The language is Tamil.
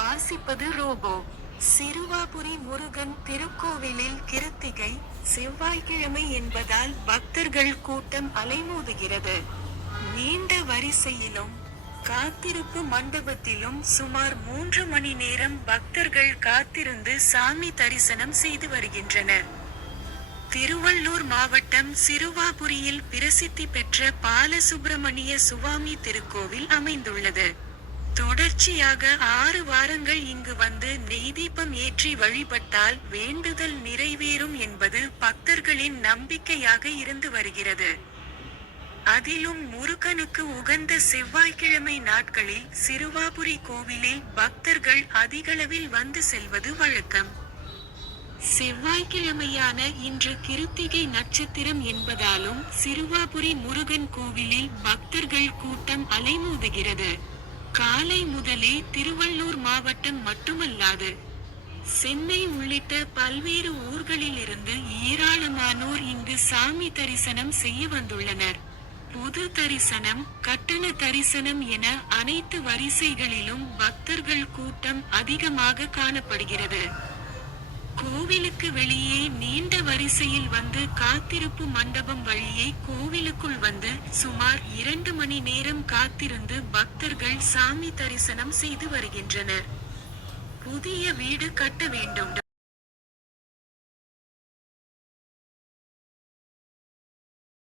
வாசிப்பது ரோபோ. சிறுவாபுரி முருகன் திருக்கோவிலில் கிருத்திகை செவ்வாய்க்கிழமை என்பதால் பக்தர்கள் கூட்டம் அலைமோதுகிறது. நீண்ட வரிசையிலும் காத்திருப்பு மண்டபத்திலும் சுமார் மூன்று மணி நேரம் பக்தர்கள் காத்திருந்து சாமி தரிசனம் செய்து வருகின்றனர். திருவள்ளூர் மாவட்டம் சிறுவாபுரியில் பிரசித்தி பெற்ற பாலசுப்பிரமணிய சுவாமி திருக்கோவில் அமைந்துள்ளது. தொடர்ச்சியாக ஆறு வாரங்கள் இங்கு வந்து நெய்தீபம் ஏற்றி வழிபட்டால் வேண்டுதல் நிறைவேறும் என்பது பக்தர்களின் நம்பிக்கையாக இருந்து வருகிறது. அதிலும் முருகனுக்கு உகந்த செவ்வாய்க்கிழமை நாட்களில் சிறுவாபுரி கோவிலில் பக்தர்கள் அதிகளவில் வந்து செல்வது வழக்கம். செவ்வாய்க்கிழமையான இன்று கிருத்திகை நட்சத்திரம் என்பதாலும் சிறுவாபுரி முருகன் கோவிலில் பக்தர்கள் கூட்டம் அலைமோதுகிறது. காலை முதலே திருவள்ளூர் மாவட்டம் மட்டுமல்லாது சென்னை உள்ளிட்ட பல்வேறு ஊர்களிலிருந்து ஏராளமானோர் இங்கு சாமி தரிசனம் செய்ய வந்துள்ளனர். பொது தரிசனம் கட்டண தரிசனம் என அனைத்து வரிசைகளிலும் பக்தர்கள் கூட்டம் அதிகமாக காணப்படுகிறது. கோவிலுக்கு வெளியே நீண்ட வரிசையில் வந்து காத்திருப்பு மண்டபம் வழியே கோவிலுக்குள் வந்து சுமார் இரண்டு மணி நேரம் காத்திருந்து பக்தர்கள் சாமி தரிசனம் செய்து வருகின்றனர். புதிய வீடு கட்ட வேண்டும்.